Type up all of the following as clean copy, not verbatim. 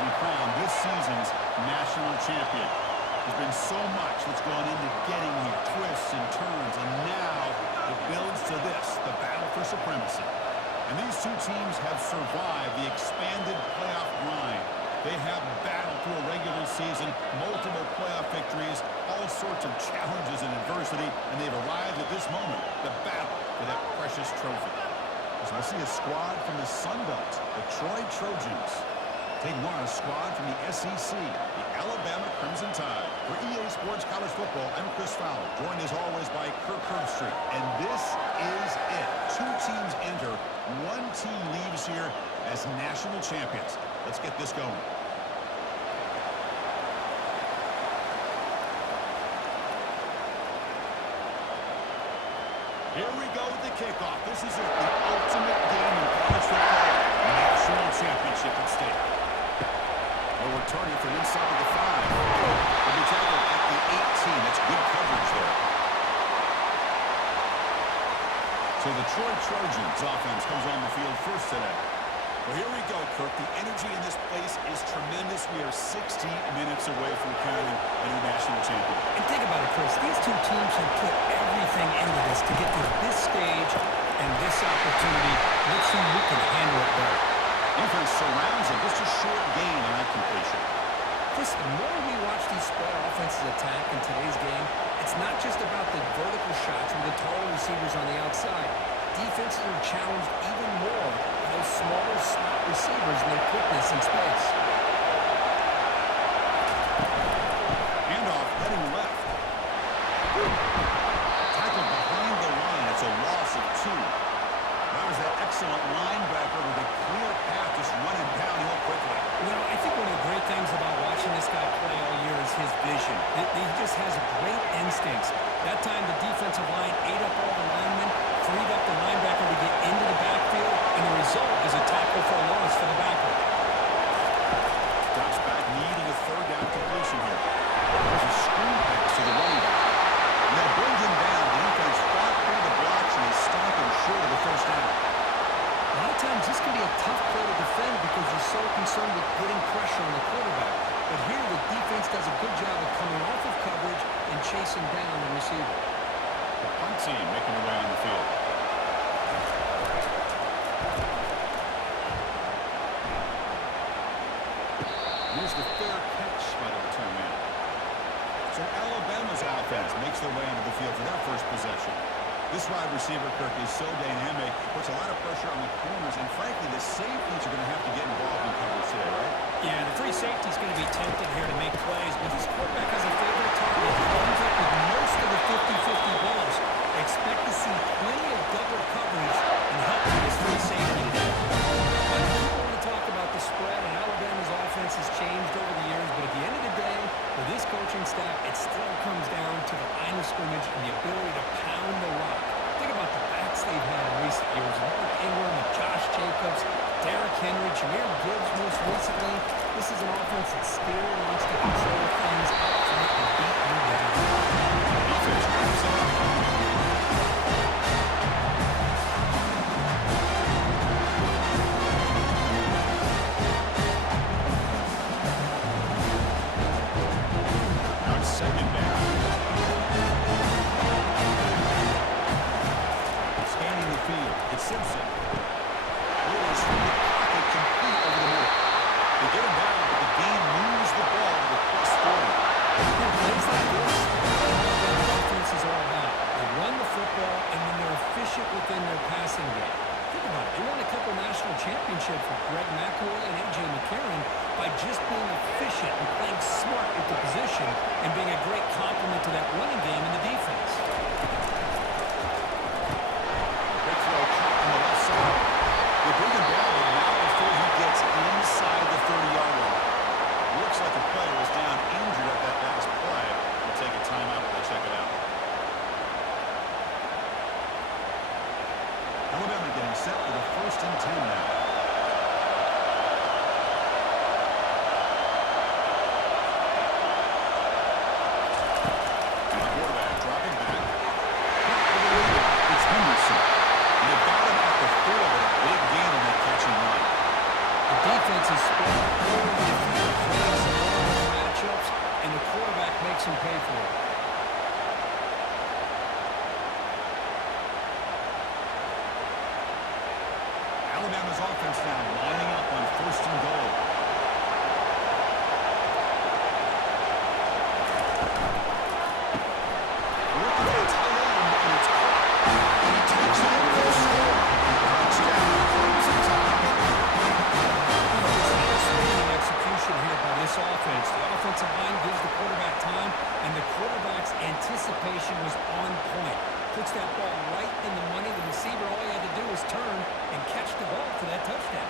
to be crowned this season's national champion. There's been so much that's gone into getting here, twists and turns, and now it builds to this, the battle for supremacy. And these two teams have survived the expanded playoff grind. They have battled through a regular season, multiple playoff victories, all sorts of challenges and adversity, and they've arrived at this moment, the battle for that precious trophy. As we'll see a squad from the Sun Belt, the Troy Trojans, taking on a squad from the SEC, the Alabama Crimson Tide. For EA Sports College Football, I'm Chris Fowler, joined as always by Kirk Herbstreit. And this is it. Two teams enter, one team leaves here as national champions. Let's get this going. Here we go with the kickoff. This is it, the ultimate game in college football. National championship at stake. Well, we're turning from inside the 5. We'll be tackled at the 18. That's good coverage there. So the Troy Trojans offense comes on the field first today. Well, here we go, Kirk. The energy in this place is tremendous. We are 60 minutes away from crowning a new national champion. And think about it, Chris. These two teams have put everything into this to get to this stage and this opportunity. Let's see who can handle it better. Defense surrounds him. Just a short gain on that completion. Chris, the more we watch these spread offenses attack in today's game, it's not just about the vertical shots with the taller receivers on the outside. Defenses are challenged even more by those smaller slot receivers and their quickness in space. Handoff heading left. Tackled behind the line. It's a loss of 2. That was that excellent linebacker with a clear path just running downhill quickly. You know, I think one of the great things about watching this guy play all year is his vision. He just has great instincts. That time the defensive line ate up all the linemen, freed up the linebacker to get into the backfield, and the result is a tackle for a loss for the backer. Drops back, needing a third down completion here. There's a screen pass to the running back. And they'll bring him down. The defense fought through the blocks, and they stop him short of the first down. A lot of times this can be a tough play to defend because you're so concerned with getting pressure on the quarterback. But here the defense does a good job of coming off of coverage and chasing down the receiver. The punt team making their way on the field. Here's the fair catch by the return man. So Alabama's offense makes their way into the field for their first possession. This wide receiver, Kirk, is so dynamic. It puts a lot of pressure on the corners, and frankly, the safeties are going to have to get involved in coverage today, right? Yeah, the free safety's going to be tempted here to make plays, but this quarterback has a favorite target. He ends up with most of the 50-50 balls. Expect to see plenty of double coverage and help with this free safety today. And people want to talk about the spread, and Alabama's offense has changed over the years, but at the end of the day, for this coaching staff, it still comes down to the line of scrimmage and the ability to pound the rock. Think about the backs they've had in recent years. Mark Ingram and Josh Jacobs, Derrick Henry, Jahmyr Gibbs most recently. This is an offense that still wants to control things up front and beat you down. Defense grabs it. Now it's second down. Scanning the field. It's Simpson. Willis from the pocket, complete over the middle. They get him down, but the game moves the ball to the plus 40. Plays like this, the offense is all about. They run the football, and then they're efficient within their passing game. Think about it. They won a couple national championships with Greg McElroy and A.J. McCarron by just being efficient and playing smart with the position and being a great complement to that running game in the defense. Big throw caught on the left side. They bring him down, but not before he gets inside the 30-yard line. Looks like the player was down injured at that last play. We'll take a timeout while they check it out. Alabama getting set for the 1st and 10 now. And the quarterback dropping back. offense now lining up on 1st and goal. Looking for the tight end, and it's caught. He takes it in for the score. Touchdown, Crimson Tide. Just outstanding execution here by this offense. The offensive line gives the quarterback time, and the quarterback's anticipation was on point. Puts that ball right in the money. The receiver, all he had to do was turn and catch the ball for that touchdown.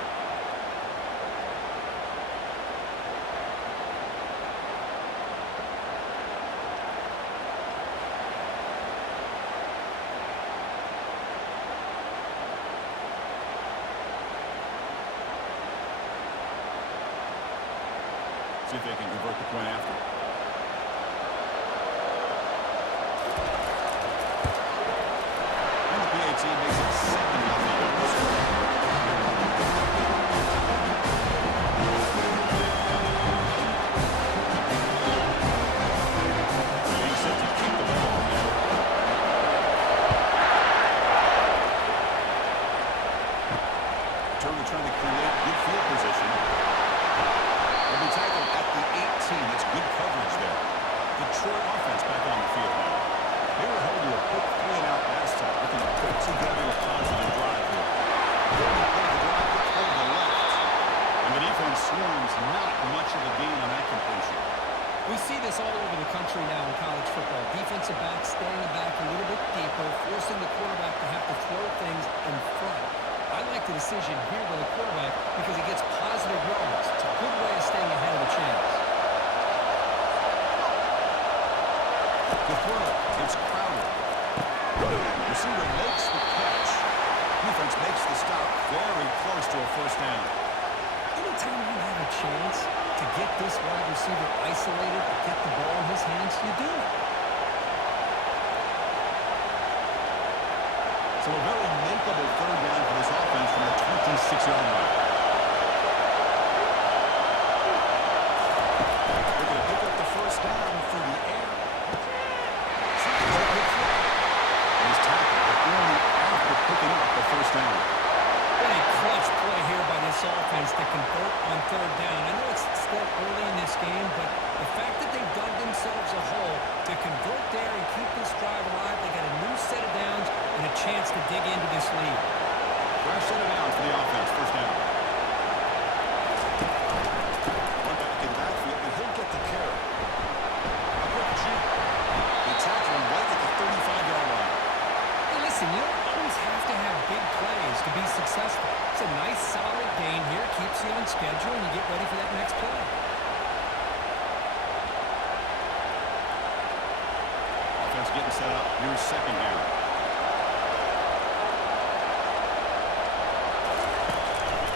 See if they can convert the point after. And the PAT makes it 7-0. Being set to keep the ball there. Turner trying to create good field position. Will be tackled at the 18. That's good coverage there. Detroit offense back on the field now. They were held to a quick 3-and-out last time, looking to put together a positive drive here. They only played the drive toward the left. And the defense swarms not much of a gain on that completion. We see this all over the country now in college football. Defensive backs staying back a little bit deeper, forcing the quarterback to have to throw things in front. I like the decision here by the quarterback because he gets positive yards. It's a good way of staying ahead of the chains. The throw, it's Crowder. Receiver makes the catch. Defense makes the stop very close to a 1st down. Anytime you have a chance to get this wide receiver isolated, to get the ball in his hands, you do it. So a very makeable 3rd down for this offense from the 26-yard line. They're going to pick up the 1st down through the air. He's tackled, but only after picking up the 1st down. What a clutch play here by this offense to convert on 3rd down. I know it's still early in this game, but the fact that they've dug themselves a hole to convert there and keep this drive alive, they got a new set of downs and a chance to dig into this lead. Fresh set of downs for the offense, 1st down. One back in the backfield, and he'll get the carry. A quick jump. They tackle him right at the 35-yard line. Hey, listen, you don't always have to have big plays to be successful. It's a nice, solid gain here. Keeps you on schedule, and you get ready for that next play. Offense getting set up. Here's 2nd down.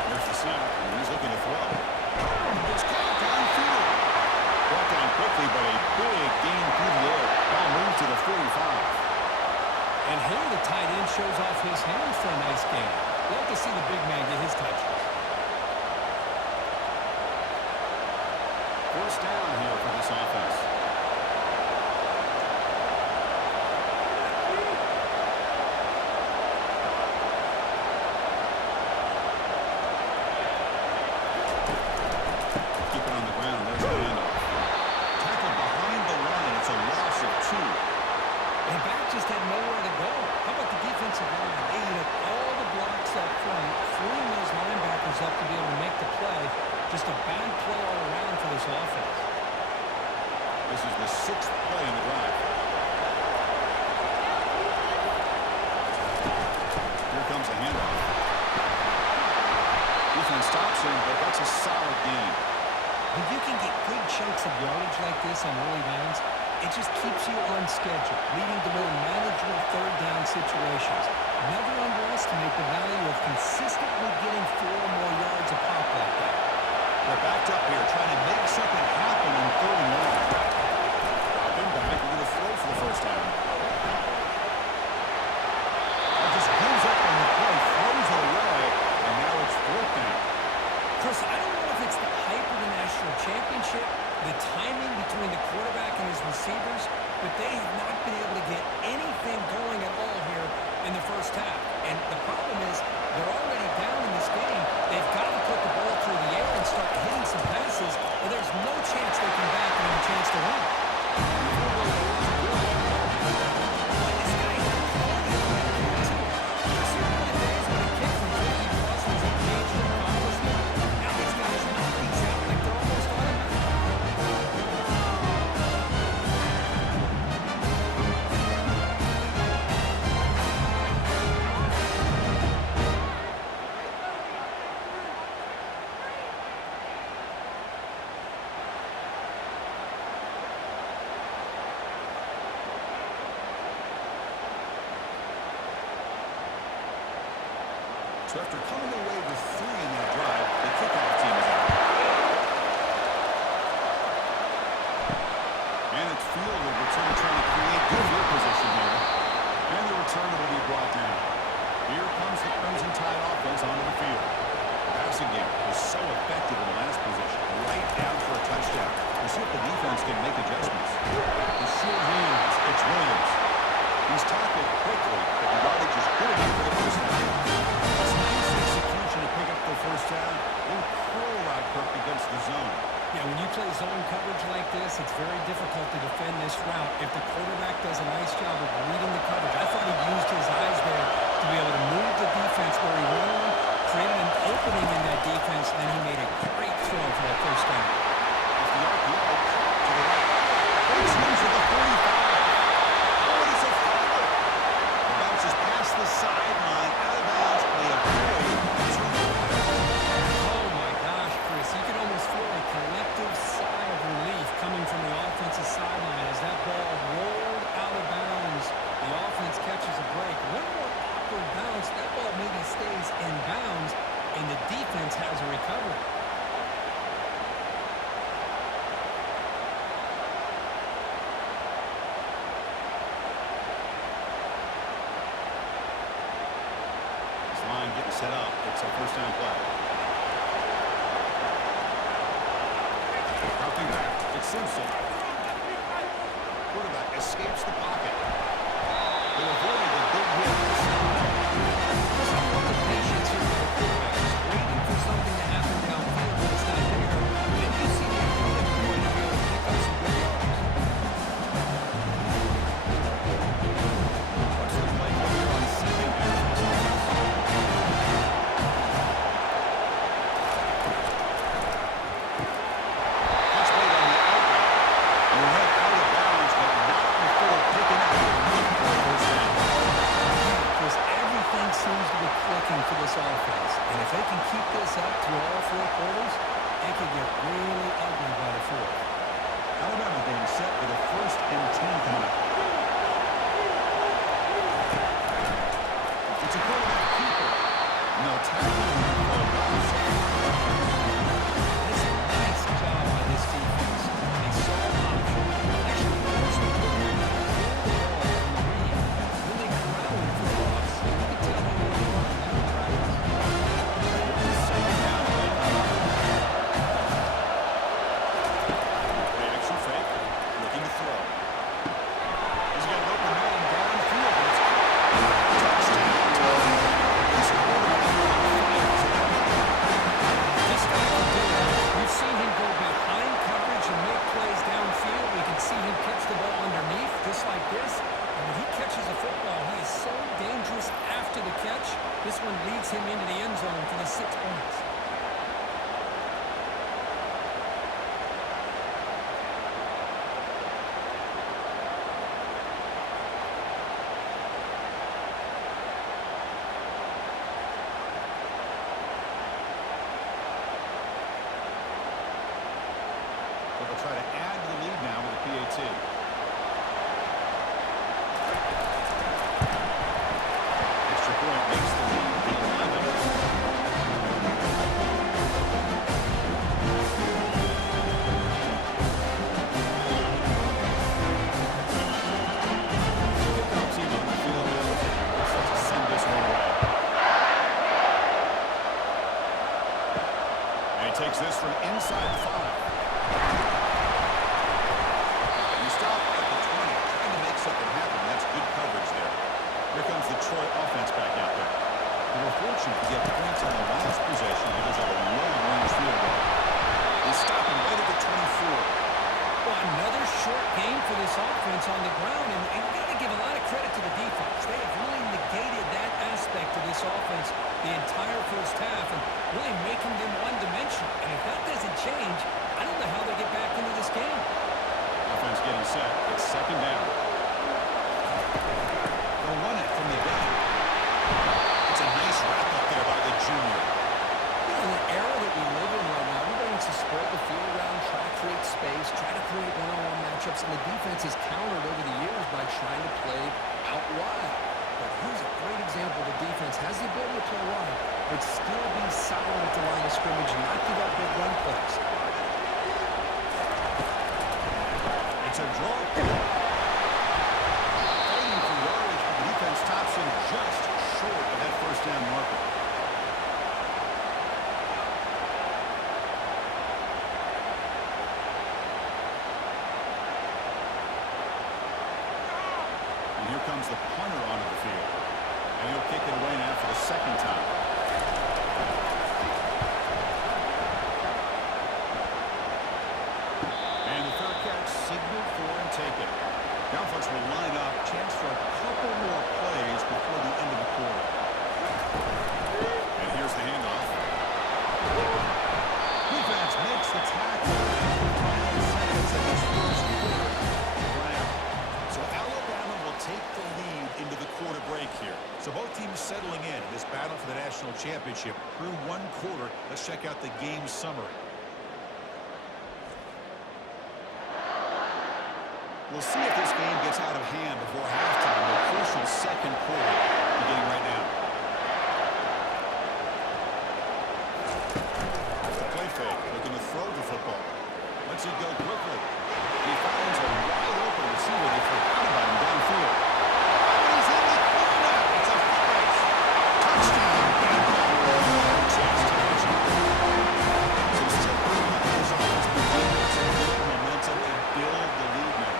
There's the snap, and he's looking to throw. It's caught downfield. Brought down quickly, but a big gain through the air. Ball moved to the 45. And here the tight end shows off his hands for a nice gain. Love to see the big man get his touches. 1st down here for this offense. Keep it on the ground. There's the handoff. Tackled behind the line. It's a loss of 2. And back just had nowhere to go. How about the defensive line? They eat up all the blocks up front, freeing those linebackers up to be able to make the play. Just a bad play all around for this offense. This is the 6th play in the drive. Here comes a handoff. Defense stops him, but that's a solid gain. When you can get good chunks of yardage like this on early downs, it just keeps you on schedule, leading to more manageable 3rd down situations. Never underestimate the value of consistently getting 4 more yards a pop like that. They're backed up here, trying to make something happen on 3rd and long. Dropping back into the throw for the 1st down. That just gives up on the play, throws it away, and now it's 4th down. Chris, I don't know if it's the hype of the national championship, the timing between the quarterback and his receivers, but they have not been able to get anything going at all here in the 1st half. And the problem is they're already down in this game. So after coming away with 3 in that drive, the kickoff team is out. And it's field with return trying to create good field position here. And the returner will be brought down. Here comes the Crimson Tide offense onto the field. The passing game was so effective in the last position. Right down for a touchdown. We'll see if the defense can make adjustments. The sure hands, it's Williams. He's tackled quickly, but the yardage is good enough for the first down. That's nice execution to pick up the first down. A little curl route Kirk against the zone. Yeah, when you play zone coverage like this, it's very difficult to defend this route if the quarterback does a nice job of reading the coverage. I thought he used his eyes there to be able to move the defense where he wanted them, created an opening in that defense, and then he made a great throw for that first down. Off the RPO, to the right. Breaks into the 35. Oh, it is a fumble. The bounces past the sideline, out of bounds. They avoid a turnover. Oh, my gosh, Chris. You can almost feel a collective sigh of relief coming from the offensive sideline as that ball rolled out of bounds. The offense catches a break. One more awkward bounce. That ball maybe stays in bounds, and the defense has a recovery. This line getting set up. It's a first down play. Dropping back. It's Simpson. Quarterback escapes the pocket. They avoid the big hits. The patience here by the quarterback, just waiting for something to happen downfield, but it's not there. Then you see the ability to be able to pick up some good yards. What's the play here on second down for this offense? Catch made on the outlet. You'll head out of bounds, but not before picking up for a first down. Because everything seems to be clicking for this offense. And if they can keep this up through all 4 quarters, it could get really ugly by the 4th. Alabama being set with a 1st and 10 coming up. It's a quarterback keeper. And they'll tackle him for a loss. It's a nice job by this defense. They saw an option, actually forced the quarterback to pull the ball on the read, really corralling for the loss. You can tell they were on that practice. Second down. Reaction fake. Looking to throw. He's got an open man downfield. It's touchdown. This quarterback This guy can do it. We've seen him go behind coverage and make plays downfield. We can see him catch the ball underneath just like this. And when he catches a football, he is so dangerous after the catch. This one leads him into the end zone for the 6 points. They'll try to add to the lead now with a PAT. Extra point makes the lead 11. Kickoff team on the field now. Looks like to send this one away. And he takes this from inside the 5. You stop at the 20, trying to make something happen. That's good coverage there. Here comes the Troy offense back out there. They were fortunate to get points on the last possession because of a long-range field goal. They stop him right at the 24. Well, another short game for this offense on the ground, and you've got to give a lot of credit to the defense. They have really negated that aspect of this offense the entire first half and really making them one-dimensional. And if that doesn't change, I don't know how they get back into this game. Offense getting set. It's second down. They'll run it from the gun. It's a nice wrap-up there by the junior. You know, in the era that we live in right now, everybody wants to spread the field around, try to create space, try to create one-on-one matchups, and the defense has countered over the years by trying to play out wide. But here's a great example. The defense has the ability to play wide, but still be solid at the line of scrimmage and not give up big run plays. It's a draw. Fighting for yardage, but the defense stops him just short of that first down marker. And here comes the punter onto the field. And he'll kick it away now for the second time. And the fair catch signaled for and taken. Now folks will line up. Chance for a couple more plays before the end of the quarter. And here's the handoff. Defense makes the tackle. Final seconds of this first quarter. So Alabama will take the lead into the quarter break here. So both teams settling in this battle for the national championship through one quarter. Let's check out the game summary. We'll see if this game gets out of hand before halftime. The crucial second quarter beginning right now. Off the play fake, looking to throw the football. Lets it go quickly. He finds a wide open receiver. They forgot about him downfield. And he's in the corner. It's a foot race. Touchdown, Bama. Chance to catch him. So still early in this offense, but to build momentum and build the lead now.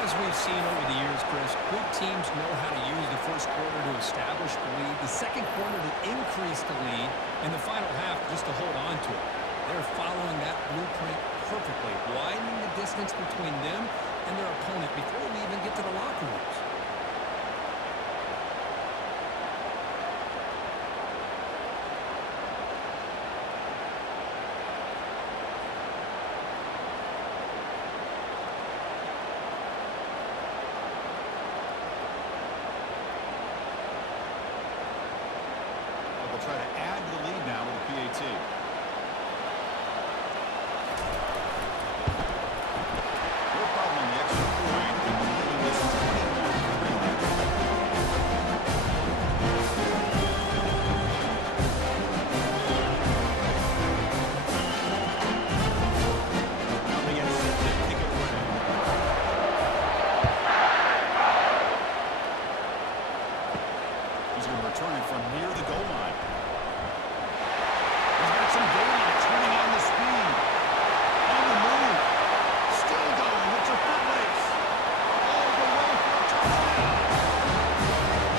As we've seen over the years, Chris, good teams know how to use the first quarter to establish the lead, the second quarter to increase the lead, and the final half just to hold on to it. They're following that blueprint perfectly, widening the distance between them and their opponent before we even get to the locker rooms. They'll try to add to the lead now with the PAT. No problem on the extra point. And leading this 21-3. Now they get set to kick it away. He's going to return it from near the goal line. He's got some daylight turning on the speed. On the move. Still going. It's a foot race. All the way for a touchdown.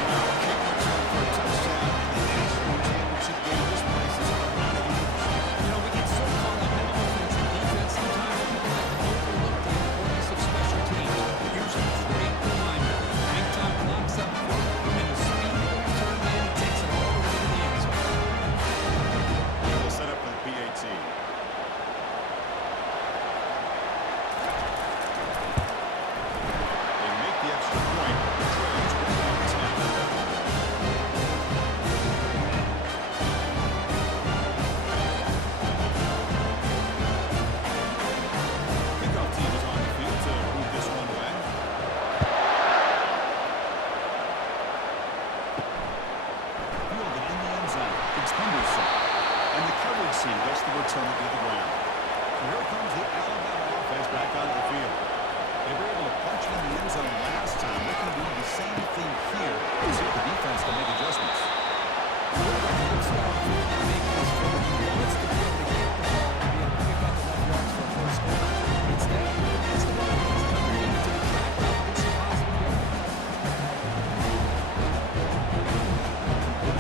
Now a kick return for a touchdown in the national championship game. This place is hard not to use. You know, we get so caught up in offense and defense. Sometimes people like to overlook the importance of special teams. Here's a great reminder. Big time blocks up front, and the speed of the return man takes it all the way to the end zone. They'll set up for the PAT. They make the extra point. Trail 21-10. Kickoff team is on the field to move this one away. Fielded in the end zone. It's Henderson. And the coverage team gets the return to the ground. So here comes the Alabama offense back onto the field. They were able to punch it in the end zone last time. They can do the same thing here. Let's see if the defense can make adjustments.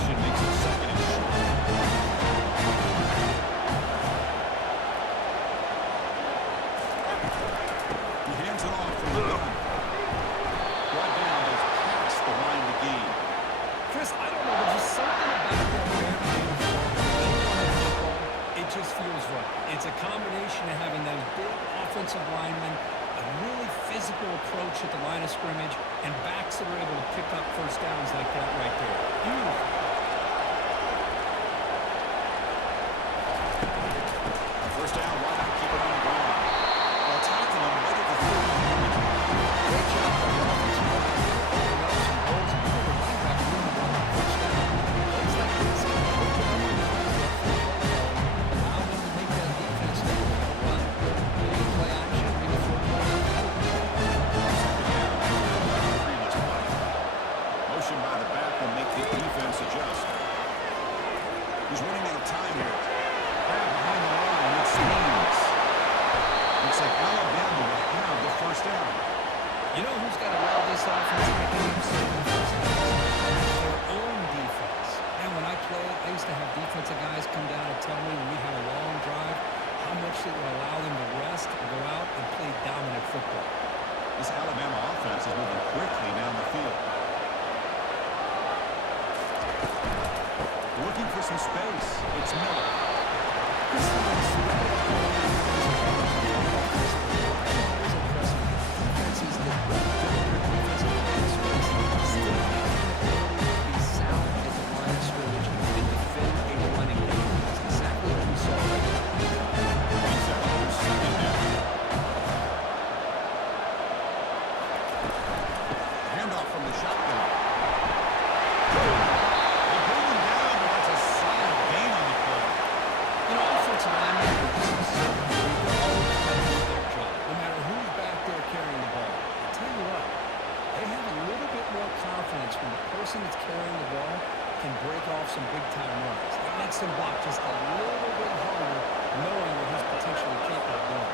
Should make some second and short. He hands it off from the gun. Brought down as past the line to gain. Chris, I don't know. There's just something about that football. It just feels right. It's a combination of having those big offensive linemen, a really physical approach at the line of scrimmage, and backs that are able to pick up first downs like that right there. Beautiful. First down, why not keep it on the ground? While tackling him right at the 30. Great job by the offensive line. Opening up some holes. for some space. It's Miller. Brings that up to second down. Handoff from the shotgun. They bring him down, but that's a solid gain on the play. You know, offensive linemen, this is certainly they're always trying to do their job, no matter who's back there carrying the ball. I'll tell you what, they have a little bit more confidence when the person that's carrying the ball can break off some big-time runs. That makes them block just a little bit harder, knowing what he's potentially capable of doing.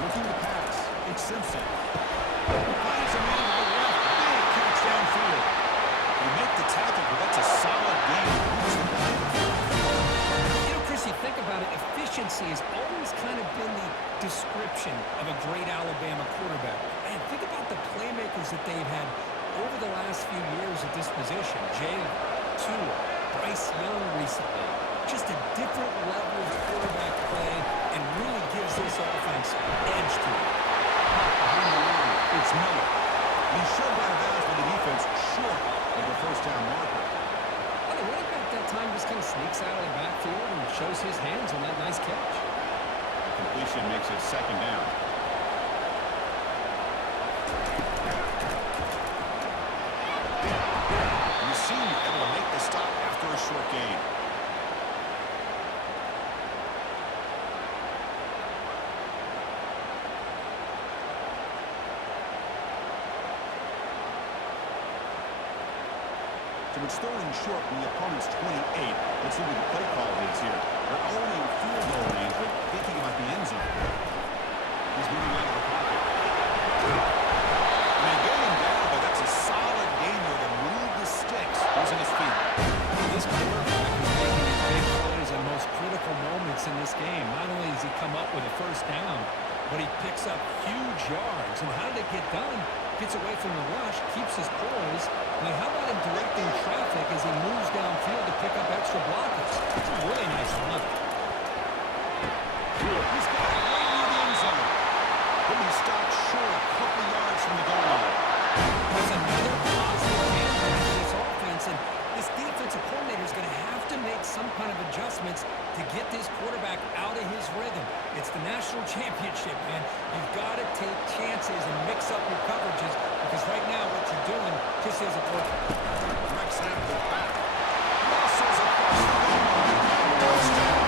Looking to pass. It's Simpson. Finds a man to the left. Big catch downfield. They make the tackle, but that's a solid gain. You know, Chris, you think about it, efficiency has always kind of been the description of a great Alabama quarterback. And think about the playmakers that they've had over the last few years at this position. Jalen, Tua, Bryce Young recently. Just a different level of quarterback play and really gives this offense edge to it. It's Miller. He shoved out of bounds with the defense short of the first down marker. Well, the running back that time just kind of sneaks out of the backfield and shows his hands on that nice catch. The completion makes it second down. And the senior able to make the stop after a short gain. So it's third and short from the opponent's 28. Let's see what the play call is here. They're already in field goal range, but thinking about the end zone. He's moving out of the pocket. And they get him down, but that's a solid gain there to move the sticks using his feet. This quarterback is making his big plays in the most critical moments in this game. Not only does he come up with a first down, but he picks up huge yards. And how did it get done? Gets away from the rush, keeps his poise. I mean, how about him directing traffic as he moves downfield to pick up extra blockers? It's a really nice run. He's got it right near the end zone. But he stopped short a couple yards from the goal line. That's another positive game plan for this offense, and this defensive coordinator is going to have to make some kind of adjustments to get this quarterback out of his rhythm. It's the national championship, man. You've got to take chances and mix up your coverages because right now what you're doing just isn't working. Rex Hampton back. Muscles across the goal line. Touchdown.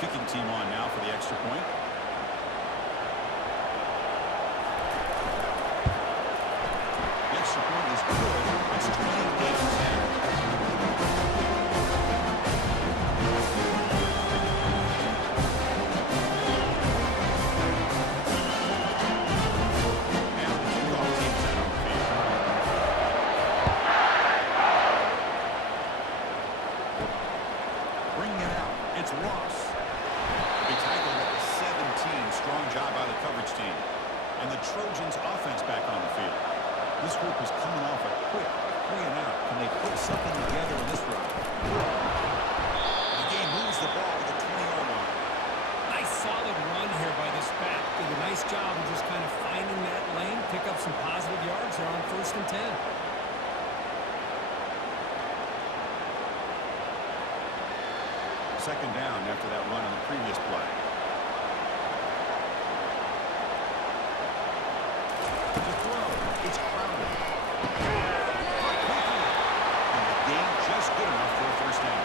Kicking team on now for the extra point. The extra point is good. It's 28-10. And the kickoff team's out on the field. Bringing it out. It's Ross. Big tackle at the 17. Strong job by the coverage team. And the Trojans offense back on the field. This group is coming off a quick 3 and out. Can they put something together in this round? The game moves the ball to the 20-yard line. Nice solid run here by this back. Did a nice job of just kind of finding that lane, pick up some positive yards there on 1st and 10. Second down after that run on the previous play. To throw, it's Crowder. And the game just good enough for a first down.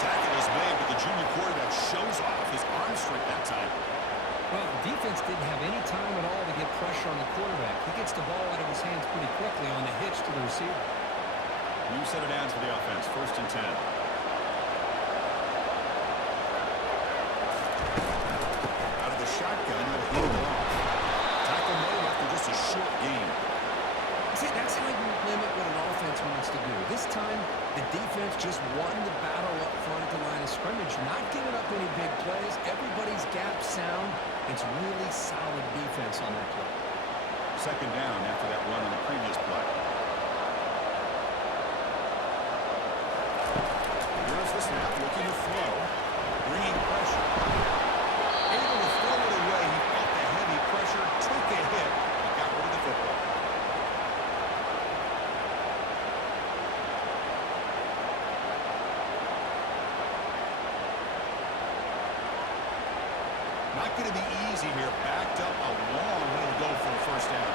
Tackle is made, but the junior quarterback shows off his arm strength that time. Well, the defense didn't have any time at all to get pressure on the quarterback. He gets the ball out of his hands pretty quickly on the hitch to the receiver. New set of downs for the offense. 1st and 10. Out of the shotgun, he'll hand it off. Tackle made after just a short gain. See, that's how you limit what an offense wants to do. This time, the defense just won the battle up front at the line of scrimmage, not giving up any big plays. Everybody's gap sound. It's really solid defense on that play. 2nd down after that run on the previous play. Here's the snap, looking to throw. Bringing pressure. Able to throw it away. He felt the heavy pressure, took a hit, and got rid of the football. Not going to be easy here. Backed up a long way to go for a 1st down.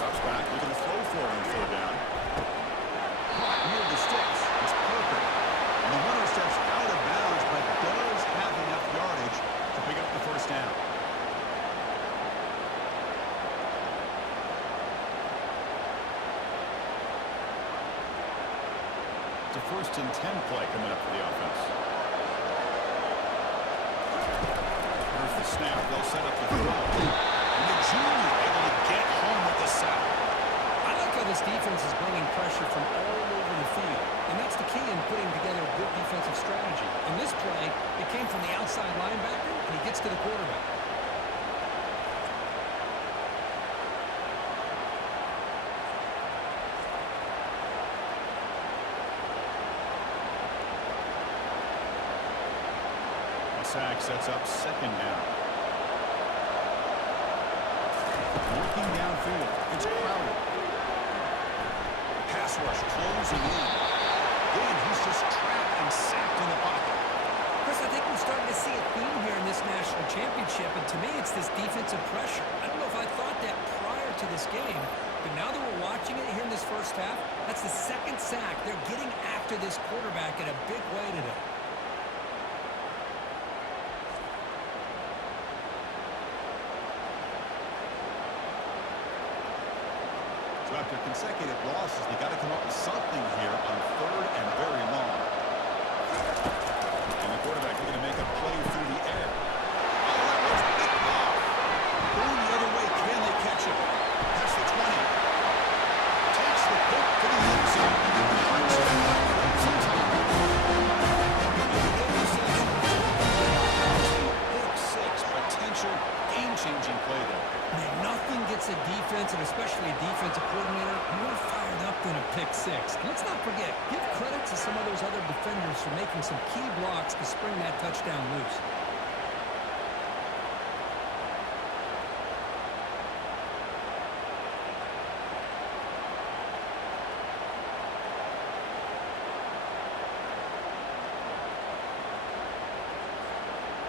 Drops back, looking to throw for it on 3rd down. Caught near the sticks. It's Parker. And the runner steps out of bounds, but does have enough yardage to pick up the 1st down. It's a 1st and 10 play coming up for the offense. Here's the snap. They'll set up the throw. And the junior able to get home with the sack. I like how this defense is bringing pressure from all over the field, and that's the key in putting together a good defensive strategy. On this play, it came from the outside linebacker, and he gets to the quarterback. Sack sets up 2nd down. Working downfield. It's Crowder. Pass rush closing in. Then he's just trapped and sacked in the pocket. Chris, I think we're starting to see a theme here in this national championship, and to me, it's this defensive pressure. I don't know if I thought that prior to this game, but now that we're watching it here in this 1st half, that's the 2nd sack. They're getting after this quarterback in a big way today. So after consecutive losses, they got to come up with something here on 3rd and very long. And the quarterback looking to make a play through the air. Oh, that one's picked off. Going the other way, can they catch him? Past the 20. Takes the pick to the end zone. Pick 6, potential game-changing play there. Man, nothing gets a defense, and especially a defensive coordinator, more fired up than a pick 6. And let's not forget, give credit to some of those other defenders for making some key blocks to spring that touchdown loose.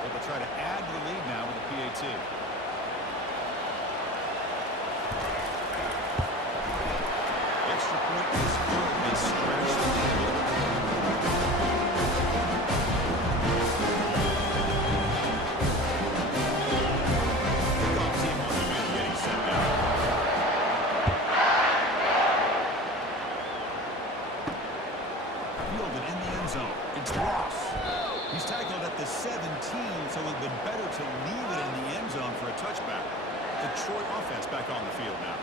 They'll try to add to the lead now with a PAT. Extra point is good. They scratch the lead. Kickoff team on the field getting set now. Fielded in the end zone. It's Ross. He's tackled at the 17, so it would have been better to leave it in the end zone for a touchback. Detroit offense back on the field now.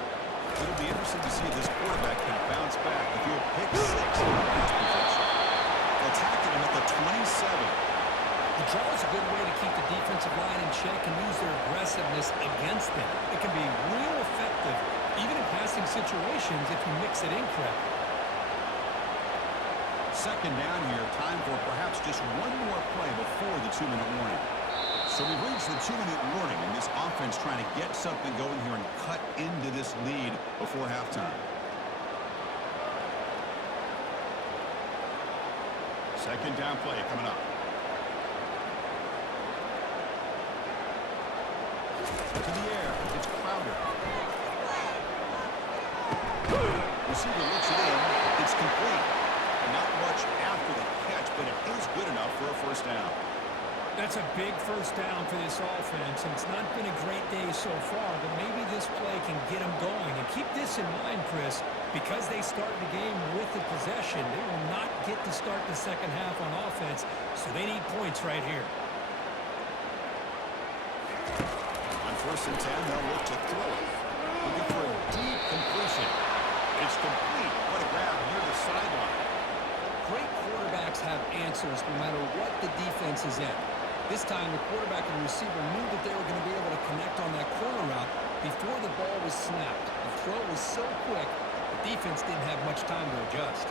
It'll be interesting to see if this quarterback can bounce back if you pick 6 in the pass position. They'll tackle him at the 27. The draw is a good way to keep the defensive line in check and use their aggressiveness against them. It can be real effective, even in passing situations, if you mix it in correctly. 2nd down here, time for perhaps just one more play before the 2-minute warning. So we've reached the 2-minute warning, and this offense trying to get something going here and cut into this lead before halftime. 2nd down play coming up. To the air, it's Crowder. Receiver looks it in, it's complete. Not much after the catch, but it is good enough for a 1st down. That's a big first down for this offense, and it's not been a great day so far, but maybe this play can get them going. And keep this in mind, Chris, because they started the game with the possession, they will not get to start the second half on offense, so they need points right here. On 1st and 10, they'll look to throw it. Looking for a deep completion. It's complete. What a grab near the sideline. Great quarterbacks have answers no matter what the defense is in. This time, the quarterback and the receiver knew that they were going to be able to connect on that corner route before the ball was snapped. The throw was so quick, the defense didn't have much time to adjust.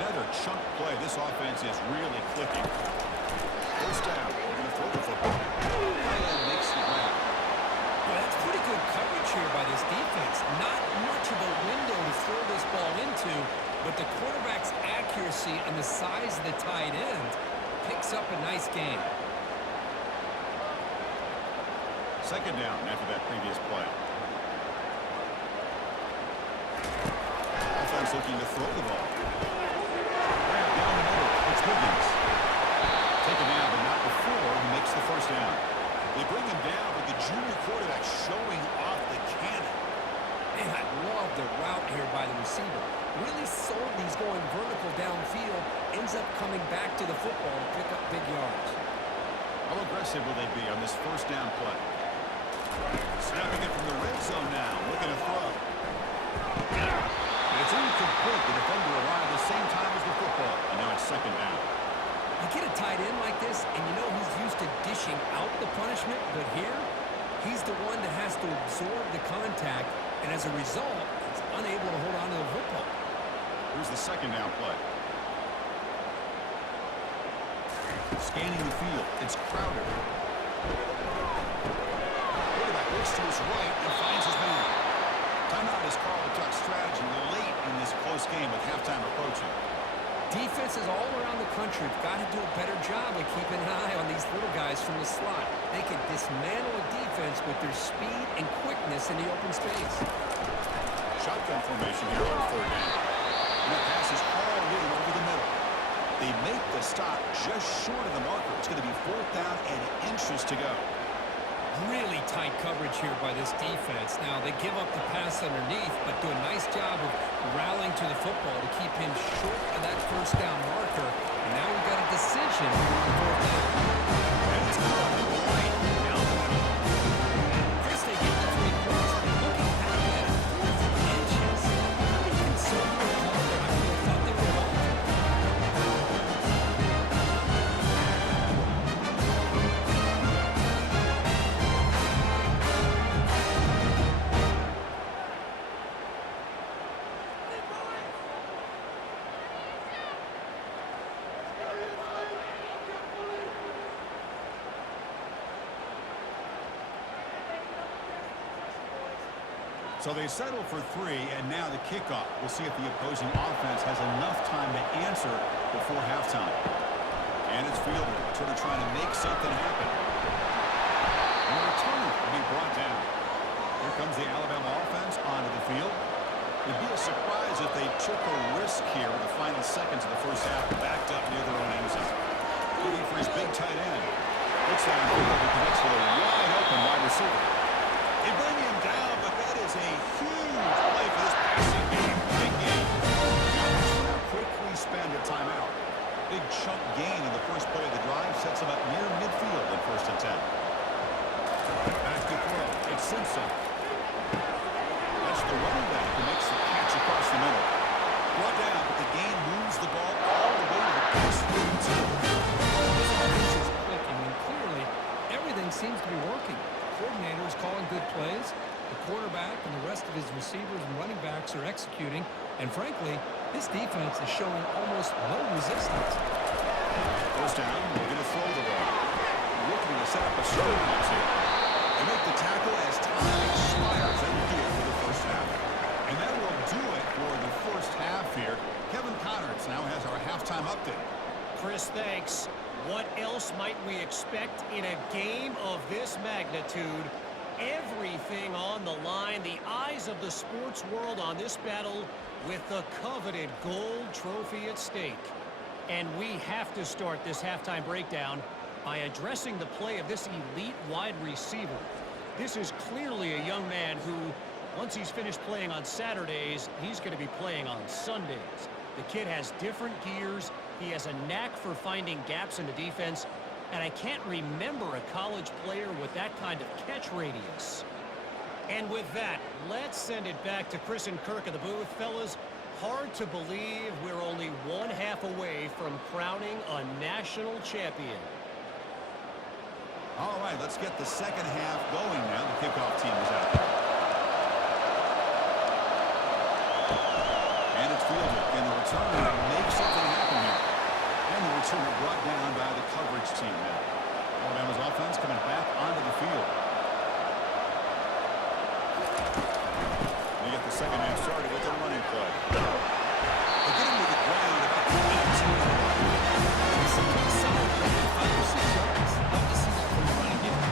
Another chunk play. This offense is really clicking. First down. They're going to throw the football. Tight end makes the grab. Well, that's pretty good coverage here by this defense. Not much of a window to throw this ball into, but the quarterback's accuracy and the size of the tight end picks up a nice game. Second down after that previous play. Offense looking to throw the ball. Grab down the middle. It's Higgins. Taken down, but not before he makes the first down. They bring him down with the junior quarterback showing off the cannon. Man, I love the route here by the receiver. Really sold these going vertical downfield. Ends up coming back to the football to pick up big yards. How aggressive will they be on this first down play? Snapping it from the red zone now. Looking to throw. It's incomplete. The defender arrived the same time as the football. And now it's second down. You get a tight end like this, and you know he's used to dishing out the punishment, but here, he's the one that has to absorb the contact, and as a result, he's unable to hold on to the football. Here's the second down play. Scanning the field. It's Crowder. Quarterback looks to his right and finds his man. Timeout is called to talk strategy late in this close game with halftime approaching. Defenses all around the country have got to do a better job of keeping an eye on these little guys from the slot. They can dismantle a defense with their speed and quickness in the open space. Shotgun formation here on third down. And that pass is hauled in over the middle. They make the stop just short of the marker. It's going to be 4th down and inches to go. Really tight coverage here by this defense. Now, they give up the pass underneath, but do a nice job of rallying to the football to keep him short of that first down marker. And now we've got a decision on 4th down. And it's caught right down the middle. Chris, they get the 3 points. And looking back at it, 4th inches. Pretty conservative call that I really thought they were going for. So they settle for 3, and now the kickoff. We'll see if the opposing offense has enough time to answer before halftime. And it's fielded. Sort of trying to make something happen. And the returner will be brought down. Here comes the Alabama offense onto the field. It'd be a surprise if they took a risk here in the final seconds of the first half, backed up near their own end zone. Looking for his big tight end. Looks like he connects with a wide open wide receiver. They bring him down, but that is a huge play for this passing game. Big game. Now quickly spend a timeout. Big chunk gain in the first play of the drive sets him up near midfield in 1st and 10. Back to throw. It's Simpson. That's the running back who makes the catch across the middle. Brought down, but the gain moves the ball all the way to the pass through. This offense is clicking, and clearly everything seems to be working. The coordinator is calling good plays. The quarterback and the rest of his receivers and running backs are executing. And frankly, this defense is showing almost no resistance. First down, we're going to throw the ball. Looking to set up a screen pass here. They make the tackle as time expires. That will do it for the first half. And that will do it for the first half here. Kevin Connors now has our halftime update. Chris, thanks. What else might we expect in a game of this magnitude? Everything on the line, the eyes of the sports world on this battle with the coveted gold trophy at stake. And we have to start this halftime breakdown by addressing the play of this elite wide receiver. This is clearly a young man who, once he's finished playing on Saturdays, he's going to be playing on Sundays. The kid has different gears. He has a knack for finding gaps in the defense. And I can't remember a college player with that kind of catch radius. And with that, let's send it back to Chris and Kirk at the booth. Fellas, hard to believe we're only one half away from crowning a national champion. All right, let's get the second half going now. The kickoff team is out there. And it's fielded. And the returner makes something happen here. And the returner brought down by the coverage team now. Alabama's offense coming back onto the field. They get the second half started with a running play. They get him to the ground about 18 yards. This is a solid play, 5 or 6 yards. Love to see that from the running game.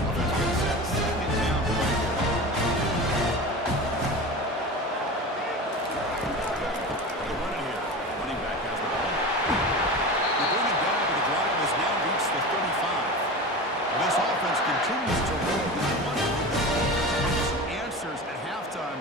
Offense gets set. Second down play here. They're running here. Running back has the ball. They bring it down, but the drive has now reached the 35. This offense continues to roll. Some answers at halftime.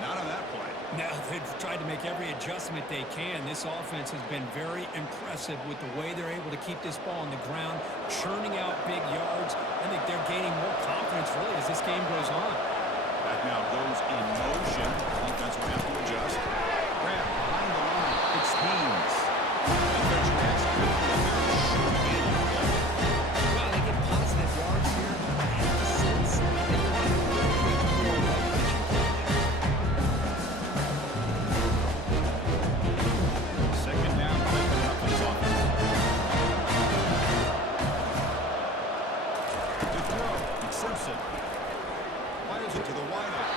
Not on that play. Now, they've tried to make every adjustment they can. This offense has been very impressive with the way they're able to keep this ball on the ground, churning out big yards. I think they're gaining more confidence, really, as this game goes on. Back now goes in motion. Defense will have to adjust. Grab behind the line. It's Haynes. Defense reacts quickly. A very short game on the play. Wow, they get positive yards here. I have the sense they want a little bit more leverage in play there. Second down play coming up for this offense. To throw. It's Simpson. Fires it to the wideout.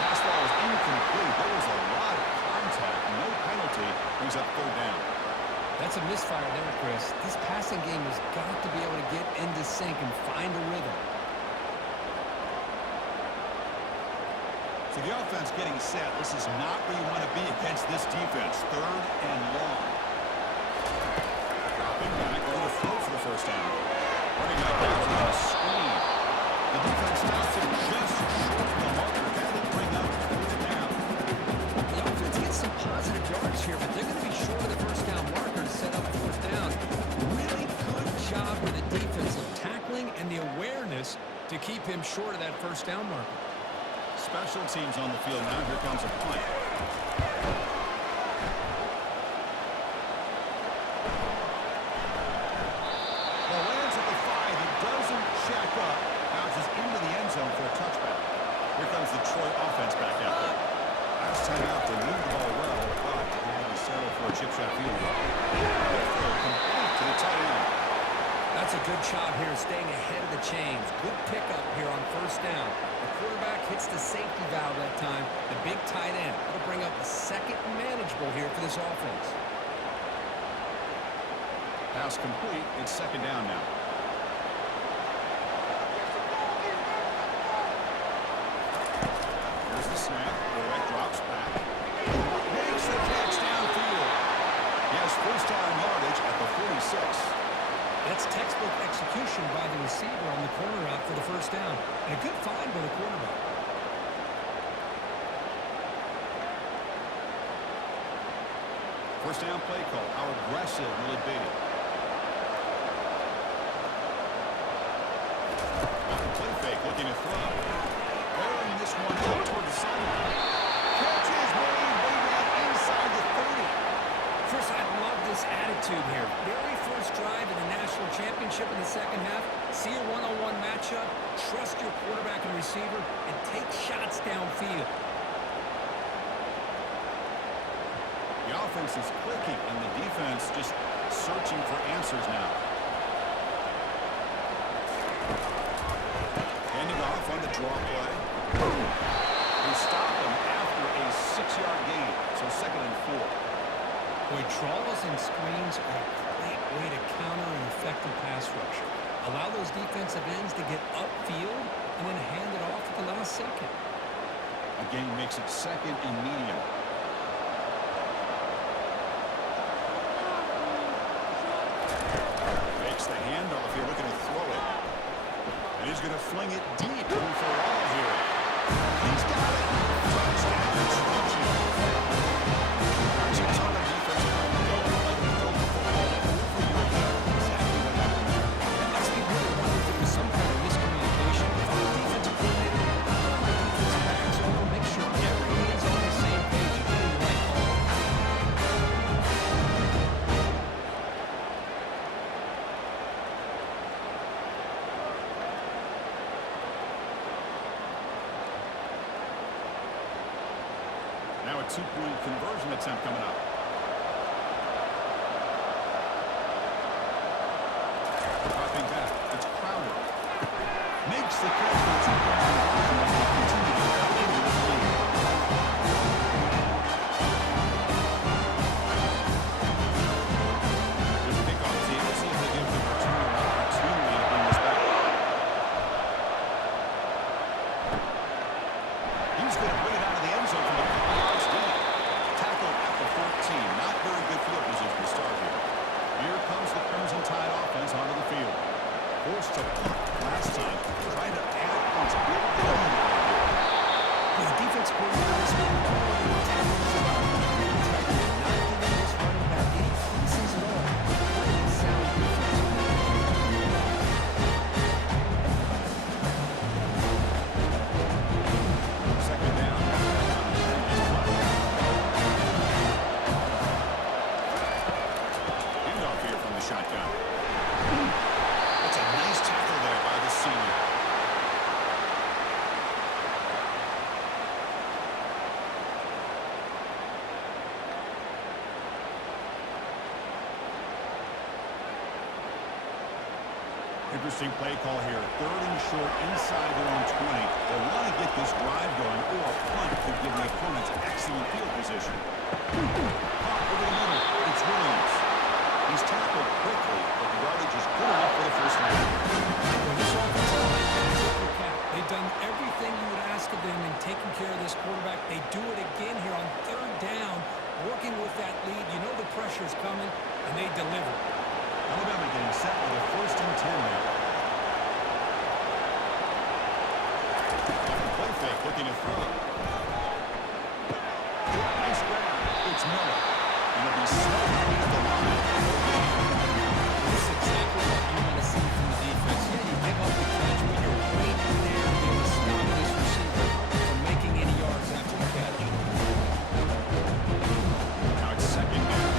Pass ball is incomplete. There was a lot of contact. No penalty. Brings up third down. That's a misfire there, Chris. This passing game has got to be able to get into sync and find a rhythm. So the offense getting set. This is not where you want to be against this defense. Third and long. Dropping back. Going to throw for the first down. Running back out to the screen. The defense stops him just short of the marker. That'll bring up fourth down. The offense gets some positive yards here, but they're going to be short of the first down marker to set up fourth down. Really good job with the defensive tackling and the awareness to keep him short of that first down marker. Special teams on the field. Now here comes a punt. Well, lands at the 5. It doesn't check up. Bounces into the end zone for a touchback. Here comes the Troy offense back out there. Last time out, they moved the ball well, but they had to settle for a chip shot field goal. Good throw, complete to the tight end. That's a good job here, staying ahead of the chains. Good pickup here on first down. The quarterback hits the safety valve that time. The big tight end. It'll bring up a second manageable here for this offense. Pass complete. It's second down now. Here's the snap. Quarterback drops back. Makes the catch downfield. He has first down yardage at the 46. That's textbook execution by the receiver on the corner route for the first down. And a good find by the quarterback. First down play call. How aggressive will it be? Off the play fake, looking to throw. Throwing this one out toward the sideline. Catch is made way down inside the 30. First, I love this attitude here. Very first drive in the national championship in the second half. See a one-on-one matchup. Trust your quarterback and receiver, and take shots downfield. The offense is clicking, and the defense just searching for answers now. Handing off on the draw play. They stop him after a 6-yard gain, so second and 4. Boy, draws and screens are a great way to counter an effective pass rush. Allow those defensive ends to get upfield and then hand it off at the last second. gain makes it second and medium. Fakes the handoff here, looking to throw it. And he's going to fling it deep for all here. He's got it. Touchdown, Georgia. There's a ton of defense coming to go. Let him throw the football over your head. Exactly what happened there. That's the really wonder if there was some kind of miscommunication. If I'm a defensive coordinator, I'm on my defensive backs over, make sure everybody's on the same page and getting the right call. Now a two-point conversion attempt coming up. Dropping back, it's Crowder. Makes the catch for the two-point conversion as they continue to cut into this lead. There's a kickoff team. Let's see if they give the returner an opportunity to bring this back. He's going to bring it out of the end zone from a couple yards deep. Tackled at the 14. Not very good field position to start here. Here comes the Crimson Tide offense onto the field. Forced to punt last time. Trying to add points. Be able to get a lead right here. The defense coordinator this week really telling us about keeping integrity and not giving this running back any pieces at all. Playing sound defense. Second down. Handoff here from the shotgun. That's a nice tackle there by the senior. Interesting play call here. Third and short inside their own 20. They want to get this drive going, or a punt could give the opponents excellent field position. Caught over the middle. It's Williams. He's tackled quickly, but the yardage is good enough for the first down. Well, this offensive line can take your cap. They've done everything you would ask of them in taking care of this quarterback. They do it again here on third down, working with that lead. You know the pressure's coming, and they deliver. Alabama getting set with a first and 10 now. Play fake, looking to throw. Nice grab. It's Miller. And it'll be slow underneath the line. This is exactly what you want to see from the defense. Yeah, you give up the catch, but you're right there to be able to stop this receiver from making any yards after the catch. Now it's second down.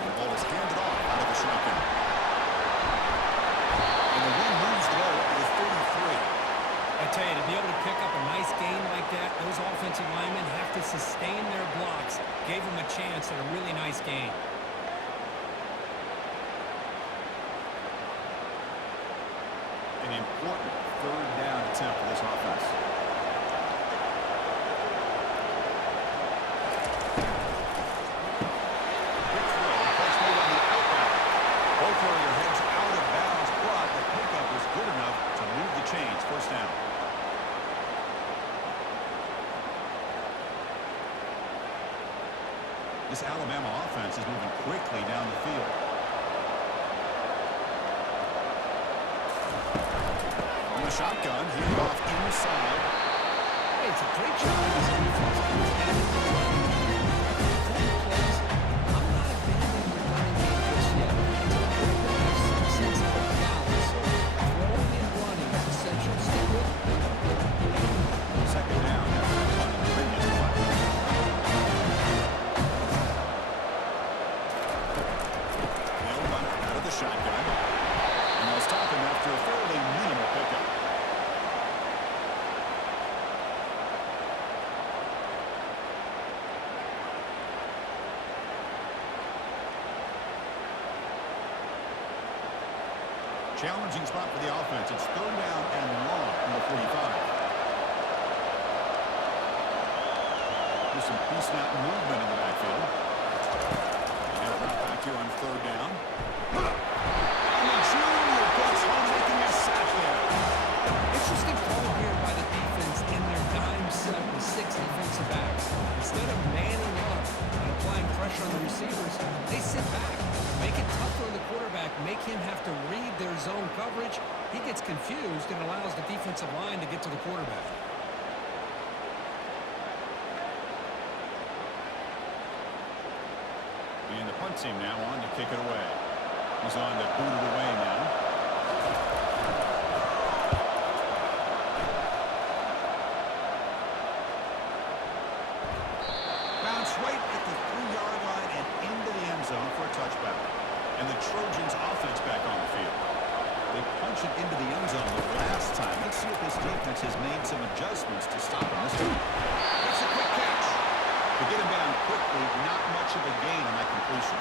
The ball is handed off out of the shotgun. And the wind moves low to the 33. I tell you, to be able to pick up a nice gain like that, those offensive linemen have to sustain their blocks. Gave them a chance at a really nice gain. An important third down attempt for this offense. Quick throw, catch made on the outback. Ball carrier heads out of bounds, but the pickup was good enough to move the chains. First down. This Alabama offense is moving quickly down the field. On the shotgun, hand off inside. Hey, it's a great job of this defense containing the run game. Clean plays. I'm not abandoning the running game just yet. It's important to have some sense of balance. So throwing and running is essential. Stick with it. Second down after the punt in the previous play. They'll run it out of the shotgun. And they'll stop him after a fairly minimal pickup. Challenging spot for the offense. It's third down and long from the 45. There's some pre-snap movement in the backfield. And they'll drop back here on third down. And the junior gets home making coverage, he gets confused and allows the defensive line to get to the quarterback. And the punt team now on to kick it away. He's on to boot it away now. Bounce right at the 3-yard line and into the end zone for a touchback. And the Trojans offense back on the field. They punch it into the end zone the last time. Let's see if this defense has made some adjustments to stop him this time. That's a quick catch. To get him down quickly, not much of a gain on that completion.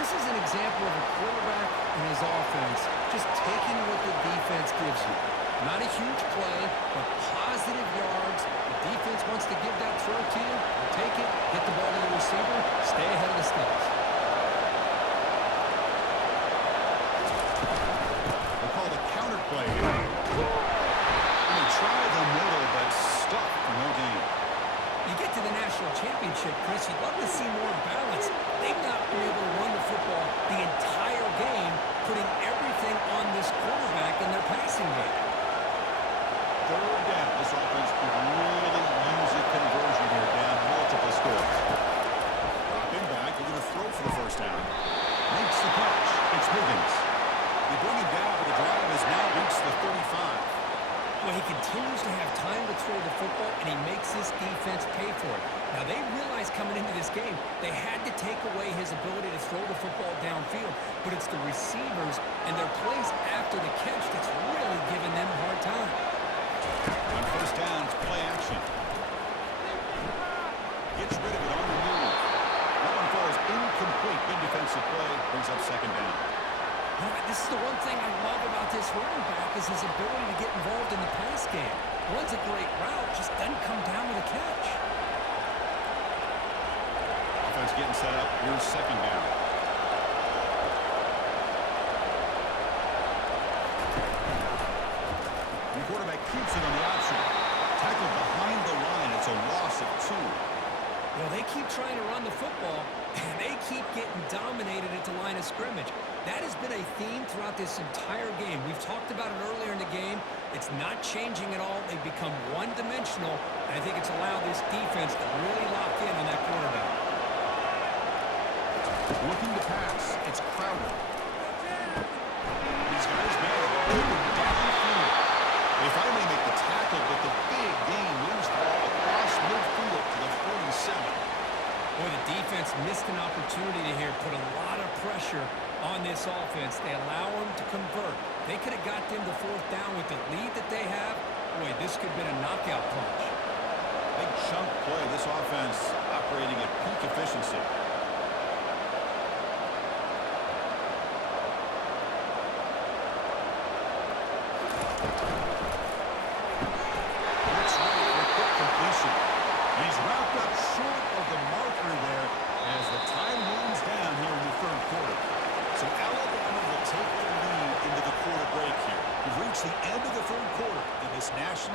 This is an example of a quarterback and his offense just taking what the defense gives you. Not a huge play, but positive yards. The defense wants to give that throw to you. You take it, get the ball to the receiver, stay ahead of the sticks. They call the counter play here. And they try the middle, but stuck for no gain. You get to the national championship, Chris, you'd love to see more balance. They've not been able to run the football the entire game, putting everything on this quarterback in their passing game. Third down. This offense could really use a conversion here, down multiple scores. Dropping back, they're going to throw for the first down. Makes the catch. It's Higgins. They bring him down, but the drive has now reached the 35. Well, he continues to have time to throw the football, and he makes his defense pay for it. Now, they realized coming into this game they had to take away his ability to throw the football downfield, but it's the receivers and their plays after the catch that's really giving them a hard time. On first down, it's play action. Gets rid of it on the move. That one falls incomplete. Good defensive play. Brings up second down. This is the one thing I love about this running back is his ability to get involved in the pass game. Runs a great route, just doesn't come down with a catch. Offense getting set up. Here's second down. The quarterback keeps it on the option. Tackled behind the line. It's a loss of 2. Well, they keep trying to run the football, and they keep getting dominated at the line of scrimmage. That has been a theme throughout this entire game. We've talked about it earlier in the game. It's not changing at all. They've become one-dimensional, and I think it's allowed this defense to really lock in on that quarterback. Looking to pass. It's Crowder. These guys made it downfield. They finally make the tackle, but the big gain moves the ball across midfield to the 47. Boy, the defense missed an opportunity here, put a lot of pressure on this offense. They allow them to convert. They could have got them to fourth down with the lead that they have. Boy, this could have been a knockout punch. Big chunk play. This offense operating at peak efficiency. That's right for a quick completion. He's wrapped up short of the marker there as the time winds down here in the third quarter. So Alabama will take the lead into the quarter break here. We've reached the end